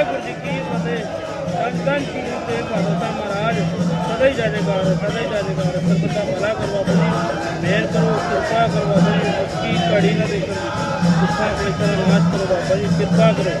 ਵਾਹਿਗੁਰੂ ਜੀ ਕੀ ਫਤਿਹ। ਸੰਤਾਂ ਕੀ ਤੇ ਭਗਤਾ ਮਹਾਰਾਜ, ਸਦਾ ਹੀ ਜਾਜੇਕਾਰ ਸਦਾ ਹੀ ਜਾਜੇਕਾਰ ਸਰਬਤਾ ਭਲਾ ਕਰਵਾ ਬਣੀ ਮਿਹਰ ਕਰੋ, ਕਿਰਪਾ ਕਰਵਾ ਬਣੀ ਮੁਸਕੀ ਘੜੀ ਨਾ ਦੇਖੋ। ਕਿਰਪਾ ਕਰੋ ਨਾਸ਼ ਕਰਵਾ ਬਣੀ ਕਿਰਪਾ ਕਰੋ।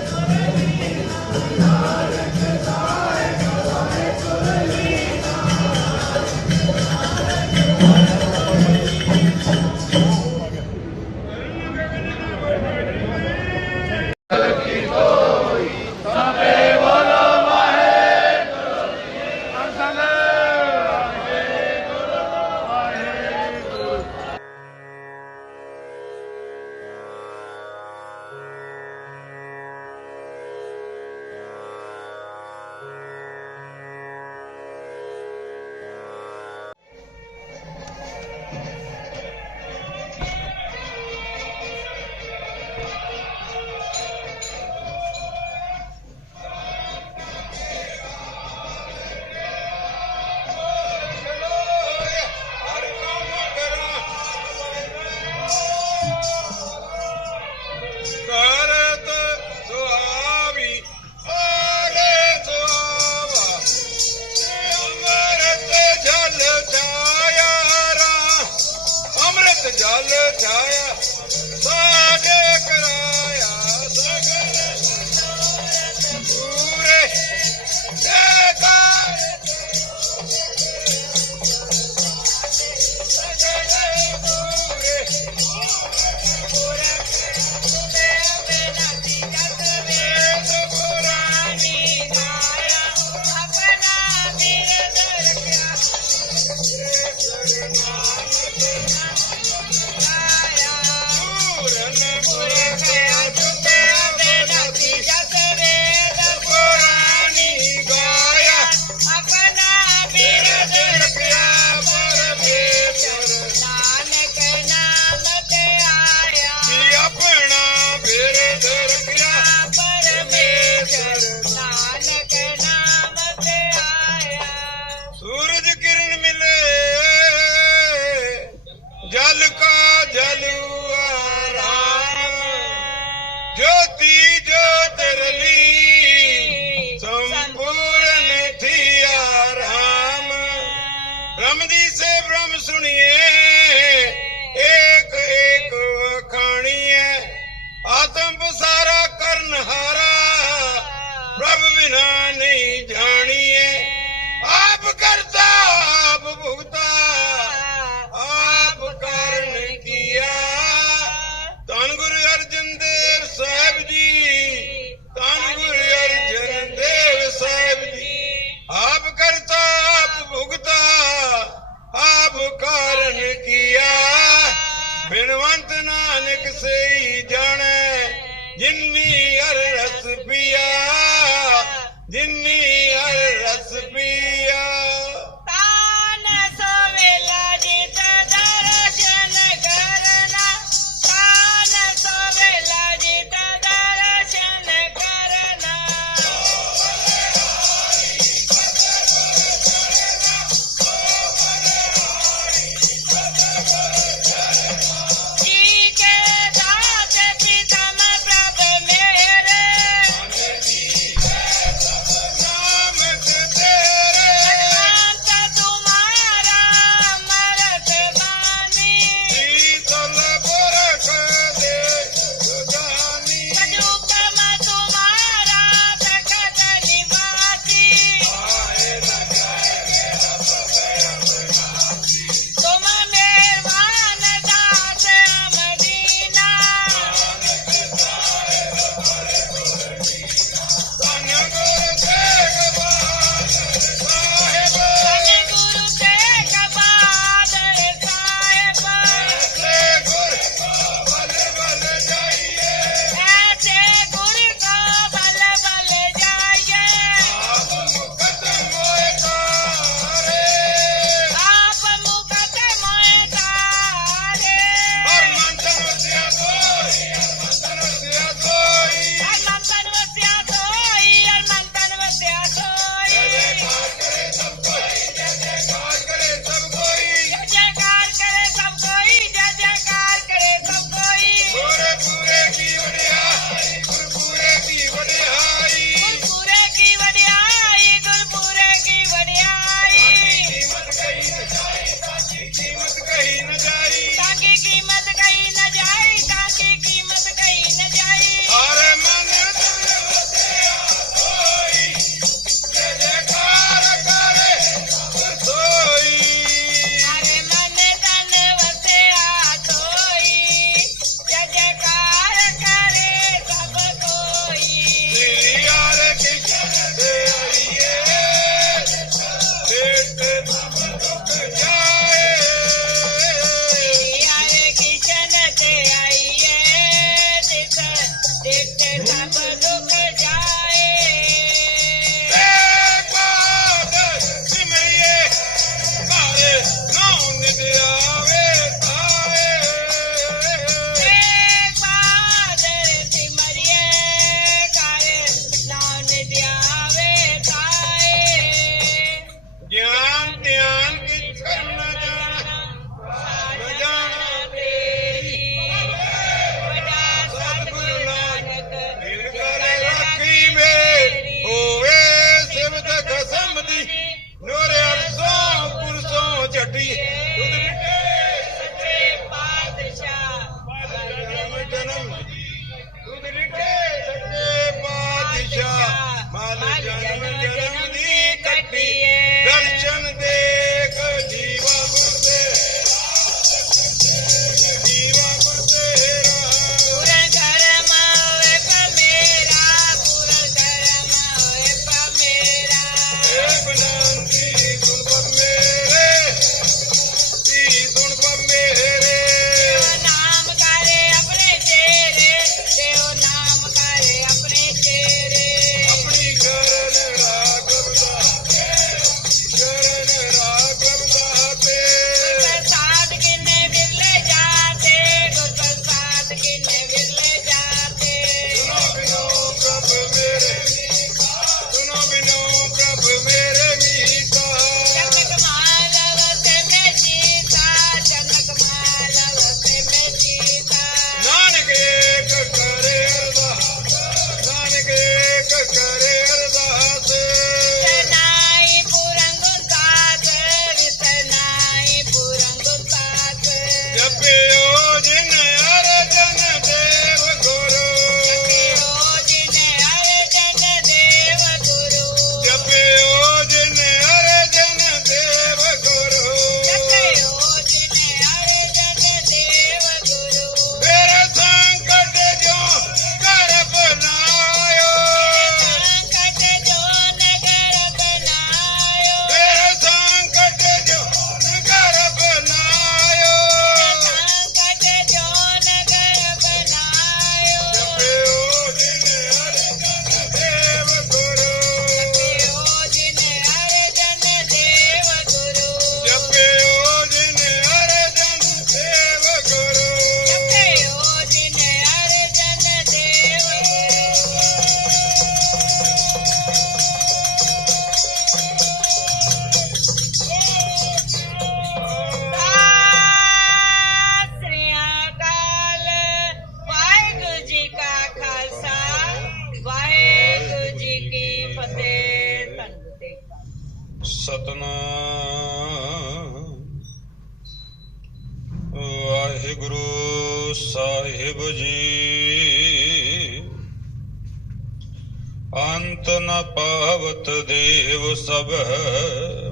ਸਭ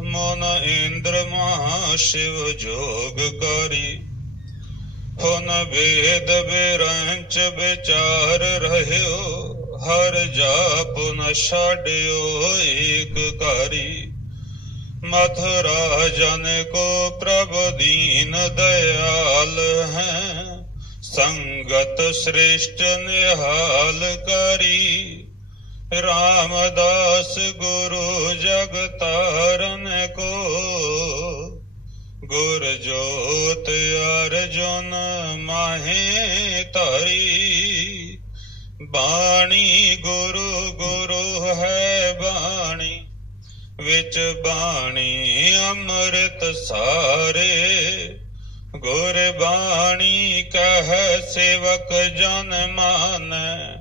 ਮਨ ਇੰਦਰ ਮਹਾ ਸ਼ਿਵ ਜੋਗ ਕਰੀ। ਹੁਨ ਵੇਦ ਬਿਰੰਚ ਵਿਚਾਰ ਰਹਿਓ, ਹਰ ਜਾਪ ਨ ਛਾੜਿਓ ਏਕ ਕਰੀ। ਮਥੁਰਾ ਜਨ ਕੋ ਪ੍ਰਭ ਦੀਨ ਦਇਆਲ ਹੈ, ਸੰਗਤ ਸ੍ਰੇਸ਼ਟ ਨਿਹਾਲ ਕਰੀ। ਰਾਮਦਾਸ ਗੁਰੂ ਜਗ ਤਾਰਨ ਕੋ, ਗੁਰ ਜੋਤ ਅਰਜੁਨ ਮਾਹੇ ਧਰੀ। ਬਾਣੀ ਗੁਰੂ ਗੁਰੂ ਹੈ ਬਾਣੀ, ਵਿੱਚ ਬਾਣੀ ਅੰਮ੍ਰਿਤ ਸਾਰੇ। ਗੁਰ ਬਾਣੀ ਕਹਿ ਸੇਵਕ ਜਨ ਮਾਨੈ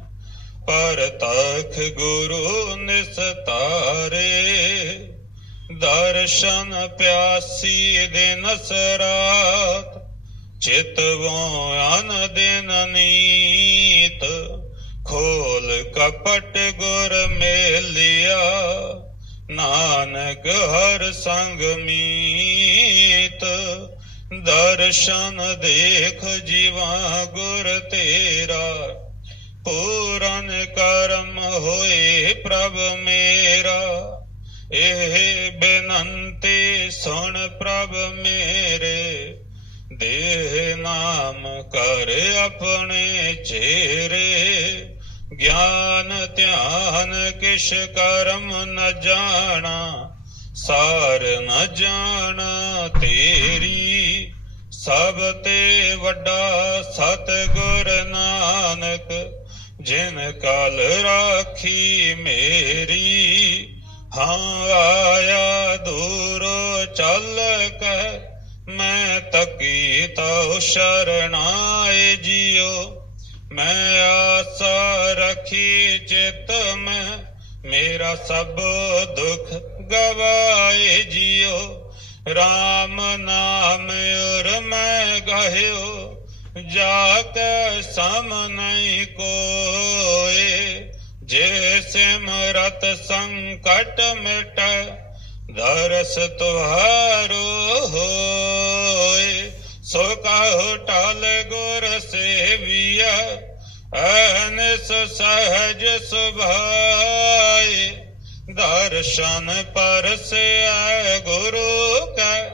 ਪਰ ਤਖ ਗੁਰੂ ਨਿਸਤਾਰੇ, ਦਰਸ਼ਨ ਪਿਆਸੀ ਦਿਨ ਸਰਾਤ ਚਿਤਵੋਂ ਅਨ ਦਿਨ ਨੀਤ, ਖੋਲ ਕਪਟ ਗੁਰ ਮੇਲਿਆ, ਨਾਨਕ ਹਰ ਸੰਗ ਮੀਤ, ਦਰਸ਼ਨ ਦੇਖ ਜੀਵਾ ਗੁਰ ਤੇਰਾ। ਪੂਰਨ ਕਰਮ ਹੋਏ ਪ੍ਰਭ ਮੇਰਾ। ਇਹ ਬੇਨੰਤੀ ਸੁਣ ਪ੍ਰਭ ਮੇਰੇ। ਦੇਹ ਨਾਮ ਕਰ ਆਪਣੇ ਚੇਰੇ। ਗਿਆਨ ਧਿਆਨ ਕਿਛ ਕਰਮ ਨ ਜਾਣਾ, ਸਾਰ ਨ ਜਾਣਾ ਤੇਰੀ। ਸਭ ਤੇ ਵੱਡਾ ਸਤ ਜਿਨ ਕਲ ਰਾਖੀ ਮੇਰੀ ਹਾਂ ਆਇਆ ਦੂਰੋ ਚੱਲ ਕੇ ਮੈਂ ਤਕੀ ਤਉ ਸ਼ਰਣਾਏ ਜਿਉ ਮੈਂ ਆਸਾ ਰਖੀ ਚਿਤ ਮੈਂ ਮੇਰਾ ਸਭ ਦੁਖ ਗਵਾਏ ਜਿਉ RAM ਨਾਮ ਉਰ ਮੈਂ ਗਹਿਓ ਜਾ ਕੇ ਸਮ ਨਹੀਂ ਕੋਏ, ਜੇ ਸਿਮਰਤ ਸੰਕਟ ਮਿਟ, ਦਰਸ ਤੁਹਾਰੋ ਹੋਏ। ਸੋ ਕਹੋ ਟਲ ਗੁਰ ਸੇਵੀਆ ਅਨਸ ਸਹਜ ਸੁਭਾਏ। ਦਰਸ਼ਨ ਪਰਸਿਆ ਗੁਰੂ ਕਾ,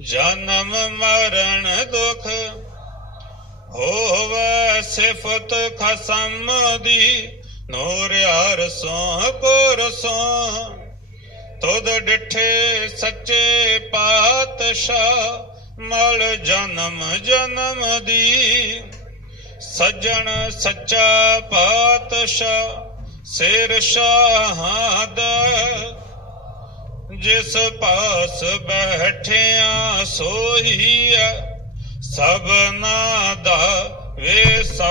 ਜਨਮ ਮਰਨ ਦੁਖ ਹੋਵੇ ਸਿਫਤ ਖਸਮ ਦੀ, ਨੂਰ ਅਰਸੋਂ ਪੁਰਸੋਂ ਤੁਧ ਡਿਠੇ ਸੱਚੇ ਪਾਤਸ਼ਾਹ, ਮਲ ਜਨਮ ਜਨਮ ਦੀ। ਸੱਜਣ ਸੱਚਾ ਪਾਤਸ਼ਾਹ, ਸਿਰ ਸ਼ਾਹਾਂ ਦਾ। ਜਿਸ ਪਾਸ ਬੈਠਿਆ ਸੋਹੀਆ ਸਭਨਾ ਦਾ ਵੇਸਾ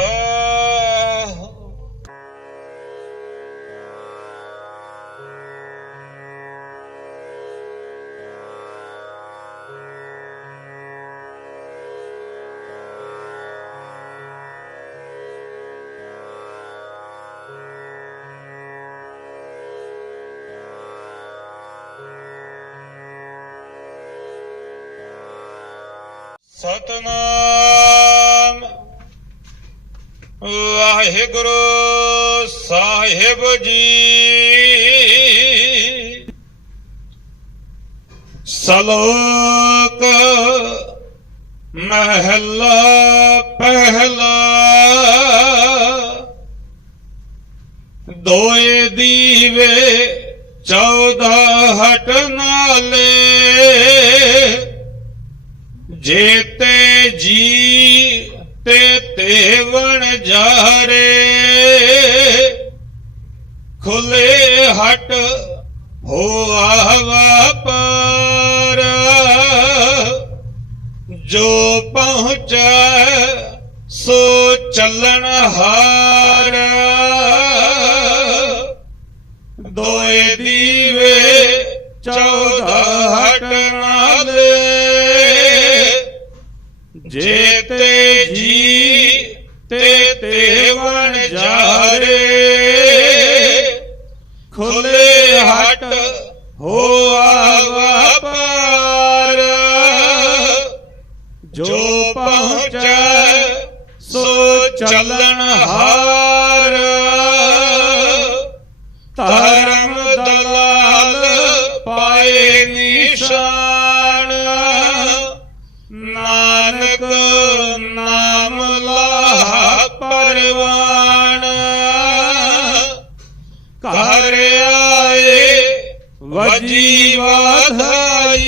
ਸਤਨਾਮ। ਵਾਹਿਗੁਰੂ ਸਾਹਿਬ ਜੀ। ਸਲੋਕ ਮਹਲਾ ਪਹਿਲਾ। ਦੋਏ ਦੀਵੇ ਚੌਦਾ ਹਟ ਨਾਲੇ। ਜੇਤੇ ਜੀ ਤੇ ਤੇਵਣ ਜਾਰੇ, ਖੁੱਲੇ ਹਟ ਹੋ ਆਵਾ ਪਰ। ਜੋ ਪਹੁੰਚੈ ਸੋ ਚੱਲਣ ਹਾਰ। ਦੋਏ ਦੀਵੇ ਜੀ ਤੇ ਤੇਵਣ ਜਾਰੇ। ਖੁੱਲੇ ਹਟ ਹੋ ਆਵਾਪਾਰ ਜੋ ਪਹੁੰਚੈ ਸੋ ਚੱਲਣ ਹਾਰ। ਵਜੀ ਵਾਧਾਈ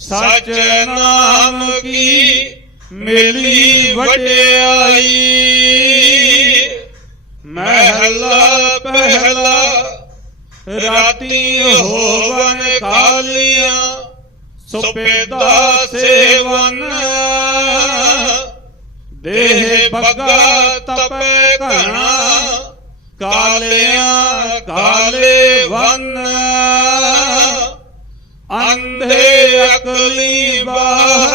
ਸਚ ਨਾਮ ਕੀ ਮਿਲੀ ਵਡਿਆਈ। ਮਹਿਲਾ ਪਹਿਲਾ, ਰਾਤੀ ਹੋਵਨ ਕਾਲੀਆਂ ਸੁਪੇਦਾ ਸੇਵਨ। ਦੇਹ ਬੱਗਾ ਤਪੈ ਘਣਾ ਕਾਲਿਆਂ ਕਾਲੇ ਵਨ ਅੰਧੇ ਅਕਲੀ ਬਾਹਰੇ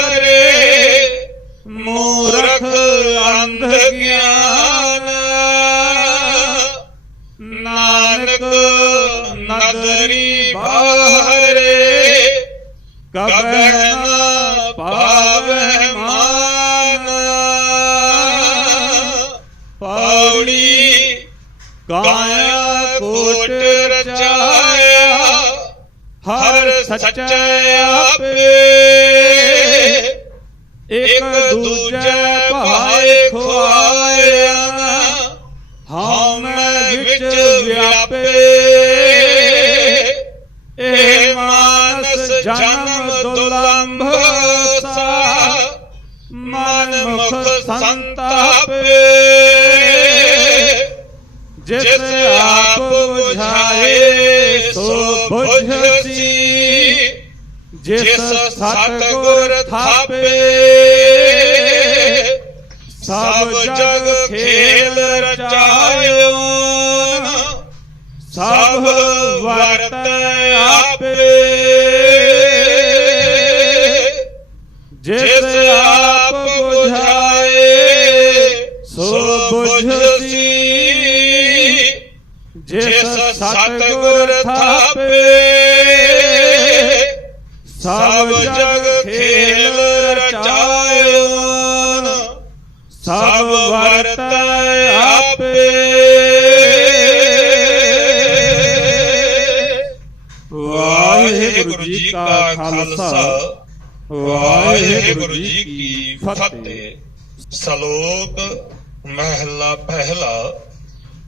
ਸੱਚ ਆਪੇ ਇੱਕ ਦੂਜੇ ਭਾਏ ਖੁਆਇਆ ਹਉਮੈ ਵਿੱਚ ਵਿਆਪੇ। ਇਹ ਮਾਨਸ ਜਨਮ ਦੁਲੰਭ ਸਾ ਮਨ ਮੁਖ ਸੰਤਾਪੇ। ਜਿਸ ਆਪ ਜਿਸ ਸਤ ਗੁਰ ਥਾਪੇ ਸਭ ਜਗ ਖੇਲ ਰਚਾਇਓ ਸਭ ਵਰਤ ਮਹਿਲਾ ਪਹਿਲਾ,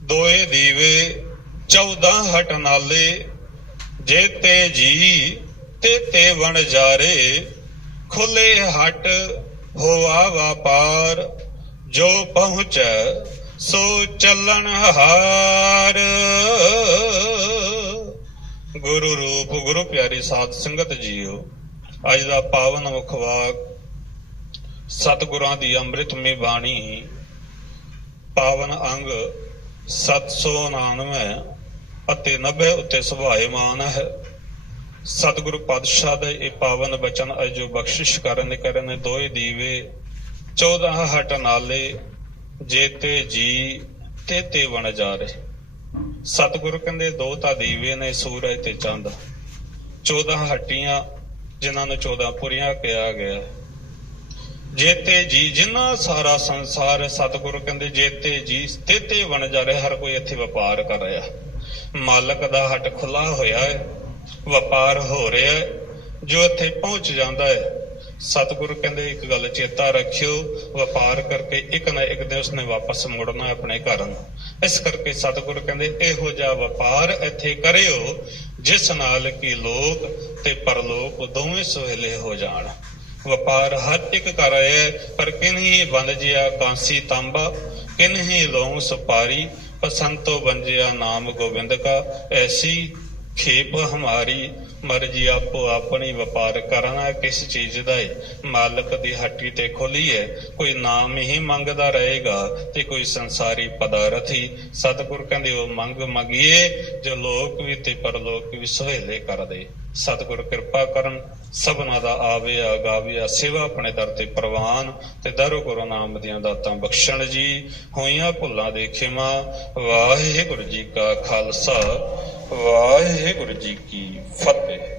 ਦੋਏ ਦੀਵੇ 14 ਹਟ ਨਾਲੇ, ਜੇ ਤੇ ਜੀ, ਤੇ ਤੇ ਵਣ ਜਾਰੇ, ਖੁੱਲੇ ਹਟ ਹੋਆ ਵਪਾਰ, ਜੋ ਪਹੁੰਚੈ ਸੋ ਚੱਲਣ ਹਾਰ। ਗੁਰੂ ਰੂਪ, ਗੁਰੂ ਪਿਆਰੀ ਸਾਧ ਸੰਗਤ ਜੀਓ, ਅੱਜ ਦਾ ਪਾਵਨ ਮੁਖਵਾਕ ਸਤਿਗੁਰਾਂ ਦੀ ਅੰਮ੍ਰਿਤਮਈ ਬਾਣੀ ਪਾਵਨ ਅੰਗ 799 ਅਤੇ 90 ਉੱਤੇ ਸੁਭਾਏਮਾਨ ਹੈ। ਸਤਿਗੁਰੂ ਪਾਤਸ਼ਾਹ ਦੇ ਇਹ ਪਾਵਨ ਬਚਨ ਅਜੋ ਬਖਸ਼ਿਸ਼ ਕਰਨ ਕਰਨ ਦੋਏ ਦੀਵੇ 14 ਹਟ ਨਾਲੇ ਜੇਤੇ ਜੀ, ਤੇ ਤੇ ਵਣ ਜਾ ਰਹੇ। ਸਤਿਗੁਰ ਕਹਿੰਦੇ, ਦੋ ਤਾਂ ਦੀਵੇ ਨੇ ਸੂਰਜ ਤੇ ਚੰਦ। 14 ਹੱਟੀਆਂ, ਜਿਨ੍ਹਾਂ ਨੂੰ 14 ਪੁਰੀਆਂ ਕਿਹਾ ਗਿਆ ਜੇਤੇ ਜੀ, ਜਿਨ੍ਹਾਂ ਸਾਰਾ ਸੰਸਾਰ ਸਤਿਗੁਰੂ ਕਹਿੰਦੇ, ਜੇਤੇ ਜੀ ਤੇਤੇ ਬਣ ਜਾ ਰਿਹਾ, ਹਰ ਕੋਈ ਇੱਥੇ ਵਪਾਰ ਕਰ ਰਿਹਾ। ਮਾਲਕ ਦਾ ਹੱਟ ਖੁੱਲਾ ਹੋਇਆ ਹੈ, ਵਪਾਰ ਹੋ ਰਿਹਾ ਹੈ, ਜੋ ਇੱਥੇ ਪਹੁੰਚ ਜਾਂਦਾ ਹੈ। ਸਤਿਗੁਰੂ ਕਹਿੰਦੇ, ਇੱਕ ਗੱਲ ਚੇਤਾ ਰੱਖਿਓ, ਵਪਾਰ ਕਰਕੇ ਇੱਕ ਨਾ ਇੱਕ ਦਿਨ ਉਸਨੇ ਵਾਪਸ ਮੁੜਨਾ ਆਪਣੇ ਘਰ ਨੂੰ। ਇਸ ਕਰਕੇ ਸਤਿਗੁਰੂ ਕਹਿੰਦੇ, ਇਹੋ ਜਿਹਾ ਵਪਾਰ ਇੱਥੇ ਕਰਿਓ, ਜਿਸ ਨਾਲ ਕਿ ਲੋਕ ਤੇ ਪਰਲੋਕ ਦੋਵੇਂ ਸੁਹੇਲੇ ਹੋ ਜਾਣ। ਵਪਾਰ ਹਰ ਇੱਕ ਕਰ ਰਿਹਾ ਪਰ ਕਿਨਹੀ ਬੰਦ ਜਿਆ ਕਾਂਸੀ ਤਾਂਬਾ ਕਿਨਹੀ ਲੋਂ ਸੁਪਾਰੀ ਪਸੰਤੋ ਬੰਜਿਆ ਨਾਮ ਗੋਬਿੰਦ ਕਾ, ਐਸੀ ਖੇਪ ਹਮਾਰੀ ਮਰਜ਼ੀ ਆਪੋ ਆਪਣੀ ਵਪਾਰ ਕਰਨਾ ਕਿਸ ਚੀਜ਼ ਦਾ ਹੈ ਮਾਲਕ ਦੀ ਹੱਟੀ ਤੇ ਖੋਲੀ ਹੈ, ਕੋਈ ਨਾਮ ਹੀ ਮੰਗਦਾ ਰਹੇਗਾ, ਤੇ ਕੋਈ ਸੰਸਾਰੀ ਪਦਾਰਥ ਹੀ। ਸਤਿਗੁਰ ਕਹਿੰਦੇ, ਉਹ ਮੰਗ ਮੰਗੀਏ, ਜੋ ਲੋਕ ਵੀ ਤੇ ਪਰਲੋਕ ਵੀ ਸਹੇਲੇ ਕਰਦੇ। ਸਤਿਗੁਰ ਕਿਰਪਾ ਕਰਨ, ਸਭਨਾ ਦਾ ਆਵਿਆ ਗਾਵਿਆ ਸੇਵਾ ਆਪਣੇ ਦਰ ਤੇ ਪ੍ਰਵਾਨ ਤੇ ਦਰੋ ਗੁਰੂ ਨਾਮ ਦੀਆਂ ਦਾਤਾਂ ਬਖਸ਼ਣ ਜੀ। ਹੋਈਆਂ ਭੁੱਲਾਂ ਦੇ ਖਿਮਾ, ਵਾਹਿਗੁਰੂ ਜੀ ਕਾ ਖਾਲਸਾ, ਵਾਹਿਗੁਰੂ ਜੀ ਕੀ ਫਤਿਹ।